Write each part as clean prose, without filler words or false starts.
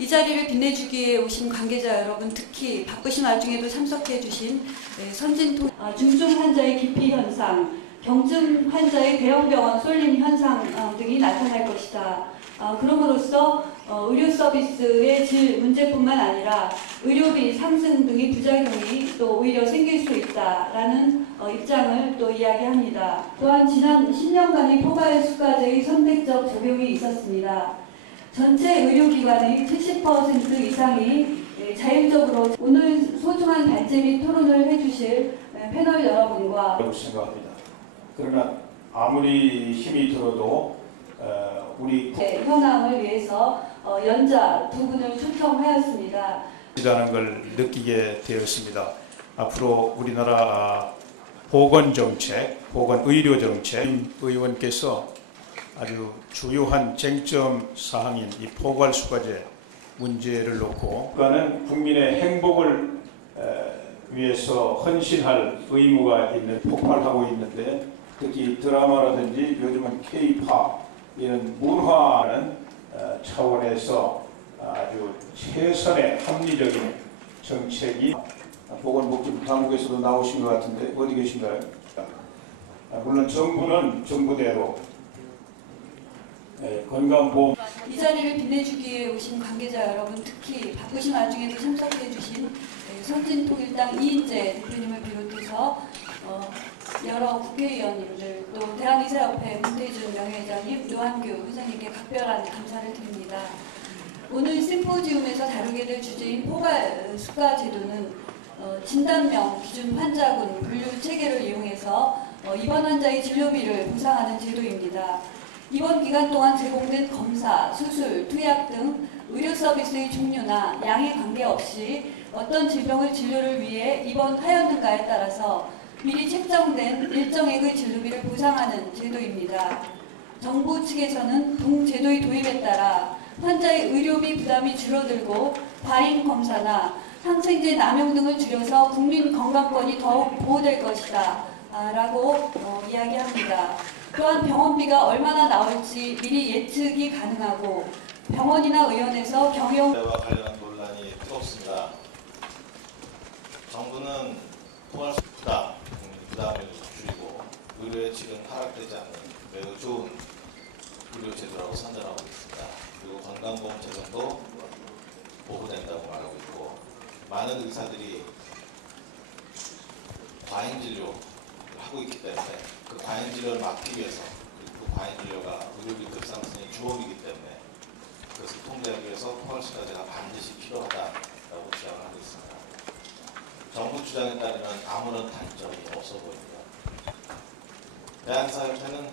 이 자리를 빛내주기에 오신 관계자 여러분, 특히 바쁘신 와중에도 참석해 주신 선진통 중증 환자의 기피 현상, 경증 환자의 대형 병원 쏠림 현상 등이 나타날 것이다. 그럼으로써 의료 서비스의 질 문제뿐만 아니라 의료비 상승 등의 부작용이 또 오히려 생길 수 있다라는 입장을 또 이야기합니다. 또한 지난 10년간의 포괄수가제의 선택적 적용이 있었습니다. 전체 의료기관의 70% 이상이 자율적으로 오늘 소중한 발제 및 토론을 해주실 패널 여러분과 생각합니다. 그러나 아무리 힘이 들어도 우리 현황을 위해서 연자 두 분을 초청하였습니다. 이라는 걸 느끼게 되었습니다. 앞으로 우리나라 보건정책, 보건의료정책 의원께서 아주 주요한 쟁점 사항인 이 포괄수가제 문제를 놓고 국민의 행복을 위해서 헌신할 의무가 있는 폭발하고 있는데, 특히 드라마라든지 요즘은 K-팝 이런 문화는 차원에서 아주 최선의 합리적인 정책이 보건복지부 당국에서도 나오신 것 같은데 어디 계신가요? 물론 정부는 정부대로 건강보험 이 자리를 빛내주기에 오신 관계자 여러분, 특히 바쁘신 와중에도 참석해 주신 선진통일당 이인재 대표님을 비롯해서 여러 국회의원님들, 또 대한의사협회 문태준 명예회장님, 노한규 회장님께 각별한 감사를 드립니다. 오늘 심포지움에서 다루게 될 주제인 포괄수가제도는 진단명 기준 환자군 분류 체계를 이용해서 입원 환자의 진료비를 보상하는 제도입니다. 입원 기간 동안 제공된 검사, 수술, 투약 등 의료 서비스의 종류나 양에 관계없이 어떤 질병의 진료를 위해 입원하였는가에 따라서 미리 책정된 일정액의 진료비를 보상하는 제도입니다. 정부 측에서는 동 제도의 도입에 따라 환자의 의료비 부담이 줄어들고 과잉 검사나 항생제 남용 등을 줄여서 국민 건강권이 더욱 보호될 것이다 라고 이야기합니다. 또한 병원비가 얼마나 나올지 미리 예측이 가능하고 병원이나 의원에서 경영과 관련한 논란이 뜨겁습니다. 정부는 부담을 줄이고 의료의 질은 하락되지 않는 매우 좋은 의료 제도라고 선전하고 있습니다. 그리고 건강보험 재정도 보호된다고 말하고 있고, 많은 의사들이 과잉 진료를 하고 있기 때문에 그 과잉 진료를 막기 위해서, 그리고 그 과잉 진료가 의료비 급상승의 주범이기 때문에 그것을 통제하기 위해서 포괄수가제가 반드시 필요하다라고 주장을 하고 있습니다. 정부 주장에 따르면 아무런 단점이 없어 보입니다. 대한의사협회는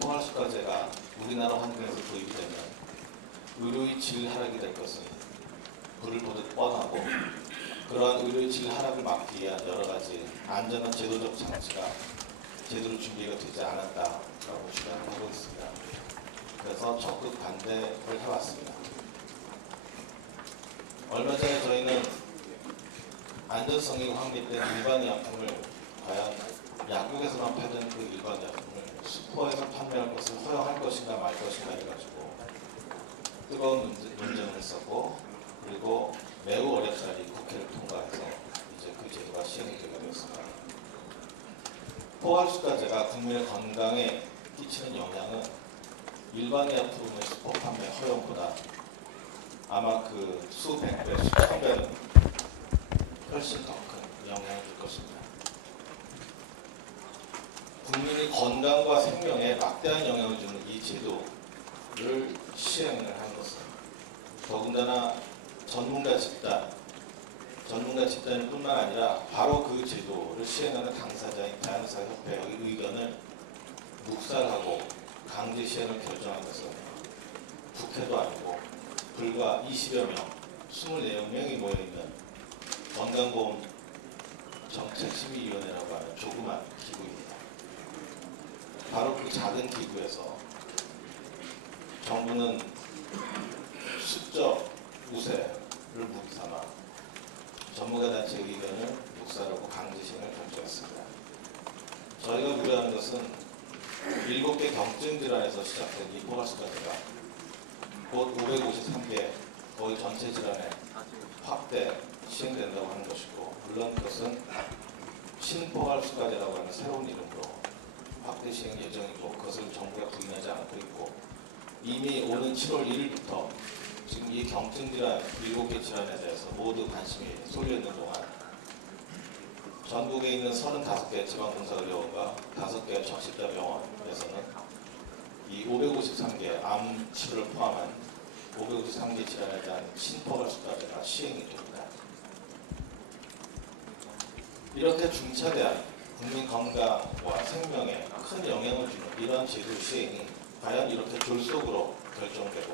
포괄수가제가 우리나라 환경에서 도입이 되면 의료의 질 하락이 될 것은 불을 보듯 뻔하고, 그러한 의료의 질 하락을 막기 위한 여러 가지 안전한 제도적 장치가 제대로 준비가 되지 않았다라고 주장을 하고 있습니다. 그래서 적극 반대를 해왔습니다. 얼마 전에 저희는 안전성이 확립된 일반 약품을 과연 약국에서만 팔던 그 일반 약품을 슈퍼에서 판매할 것을 허용할 것인가 말 것인가 해가지고 뜨거운 논쟁을 했었고, 그리고 매우 어렵사리 국회를 통과해서 이제 그 제도가 시행이 되게 되었습니다. 포괄수가제가 국민의 건강에 끼치는 영향은 일반 약품의 슈퍼 판매 허용보다 아마 그 수백 배, 수천 배는 훨씬 더 큰 영향을 줄 것입니다. 국민의 건강과 생명에 막대한 영향을 주는 이 제도를 시행을 하는 것은 더군다나 전문가 집단일 뿐만 아니라 바로 그 제도를 시행하는 당사자인 대한의사협회의 의견을 묵살하고 강제 시행을 결정한 것은 국회도 아니고 불과 20여 명, 24명이 모여있는 건강보험 정책심의위원회라고 하는 조그만 기구입니다. 바로 그 작은 기구에서 정부는 수적 우세를 무기 삼아 전문가단체 의견을 묵살하고 강제시행을 결정했습니다. 저희가 우려하는 것은 7개 경증 질환에서 시작된 이 포괄수가제가 곧 553개 거의 전체 질환에 확대 시행된다고 하는 것이고, 물론 그것은 신포괄수까지라고 하는 새로운 이름으로 확대 시행 예정이고, 그것을 정부가 부인하지 않고 있고, 이미 오는 7월 1일부터 지금 이 경증 질환 7개 질환에 대해서 모두 관심이 쏠려 있는 동안 전국에 있는 35개 지방봉사의료원과 5개 척식자병원에서는 이 553개 암 치료를 포함한 553개 질환에 대한 신포괄수까지가 시행이 됩니다. 이렇게 중차대한 국민 건강과 생명에 큰 영향을 주는 이러한 제도 시행이 과연 이렇게 졸속으로 결정되고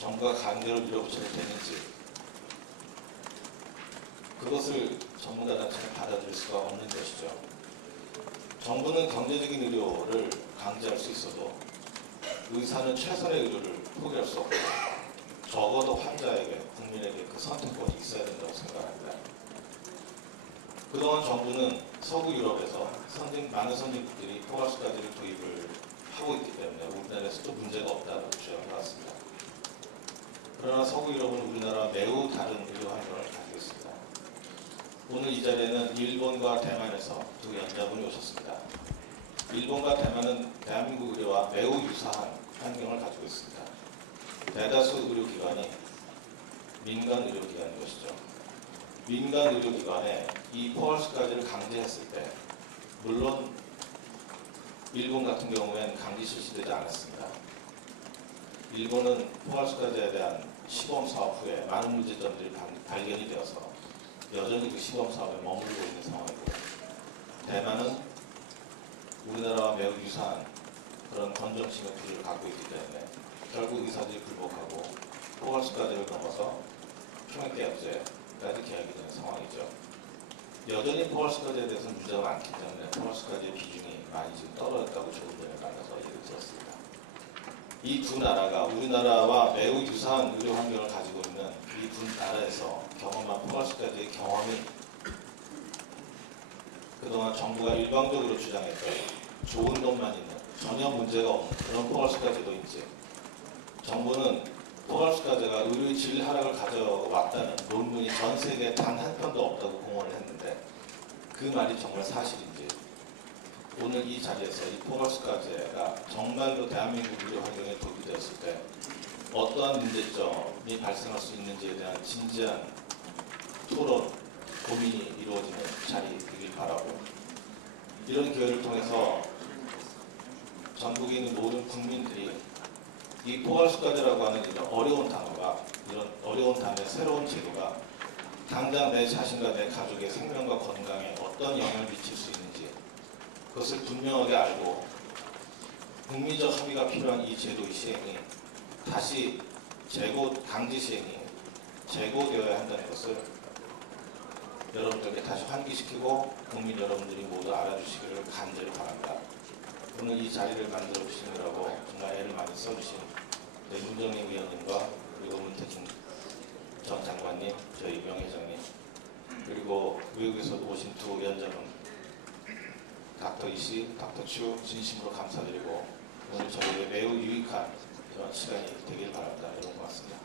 정부가 강제로 밀어붙여야 되는지, 그것을 전문가 단체는 받아들일 수가 없는 것이죠. 정부는 경제적인 의료를 강제할 수 있어도 의사는 최선의 의료를 포기할 수 없고, 적어도 환자에게, 국민에게 그 선택권이 있어야 된다고 생각합니다. 그동안 정부는 서구 유럽에서 많은 선진국들이 포괄수까지를 도입을 하고 있기 때문에 우리나라에서도 문제가 없다고 주장해왔습니다. 그러나 서구 유럽은 우리나라와 매우 다른 의료 환경을 가지고 있습니다. 오늘 이 자리에는 일본과 대만에서 두 연자분이 오셨습니다. 일본과 대만은 대한민국 의료와 매우 유사한 환경을 가지고 있습니다. 대다수 의료기관이 민간 의료기관인 것이죠. 민간 의료기관에 이 포괄수까지를 강제했을 때, 물론 일본 같은 경우에는 강제 실시되지 않았습니다. 일본은 포괄수까지에 대한 시범 사업 후에 많은 문제점들이 발견이 되어서 여전히 그 시범 사업에 머물고 있는 상황이고, 대만은 우리나라와 매우 유사한 그런 건전性구조를 갖고 있기 때문에 결국 의사들이 굴복하고 포괄수까지를 넘어서 총액계약제까지 계약이 되는 상황이죠. 여전히 포괄수까지에 대해서는 문제가 많기 때문에 포괄수까지의 비중이 많이 지금 떨어졌다고 조금 전에 만나서 얘기를 들었습니다. 이 두 나라가 우리나라와 매우 유사한 의료 환경을 가지고 있는 이 두 나라에서 경험한 포괄수까지의 경험이 그동안 정부가 일방적으로 주장했던 좋은 것만 있는, 전혀 문제가 없는 그런 포괄수까지도인지, 정부는 포괄수까지가 의료의 질 하락을 가져왔다는 논문이 전 세계에 단 한 편도 없다고 공언을 했는데 그 말이 정말 사실인지, 오늘 이 자리에서 이 포괄수까지가 정말로 대한민국 의료 환경에 도입이 되었을 때 어떠한 문제점이 발생할 수 있는지에 대한 진지한 토론, 고민이 이루어지는 자리 되길 바라고, 이런 기회를 통해서 전국에 있는 모든 국민들이 이 포괄수까지라고 하는 이런 어려운 단어가, 이런 어려운 단어의 새로운 제도가 당장 내 자신과 내 가족의 생명과 건강에 어떤 영향을 미칠 수 있는지 그것을 분명하게 알고 국민적 합의가 필요한 이 제도의 시행이 다시 강제 시행이 재고되어야 한다는 것을 여러분들에게 다시 환기시키고 국민 여러분들이 모두 알아주시기를 간절히 바랍니다. 오늘 이 자리를 만들어 주시느라고 정말 애를 많이 써주신 문정림 위원님과 그리고 문태준 전 장관님, 저희 명회장님, 그리고 외국에서도 오신 두 위원장은 닥터 이씨, 닥터 추 진심으로 감사드리고 오늘 저희의 매우 유익한 그런 시간이 되길 바랍니다. 여러분 고맙습니다.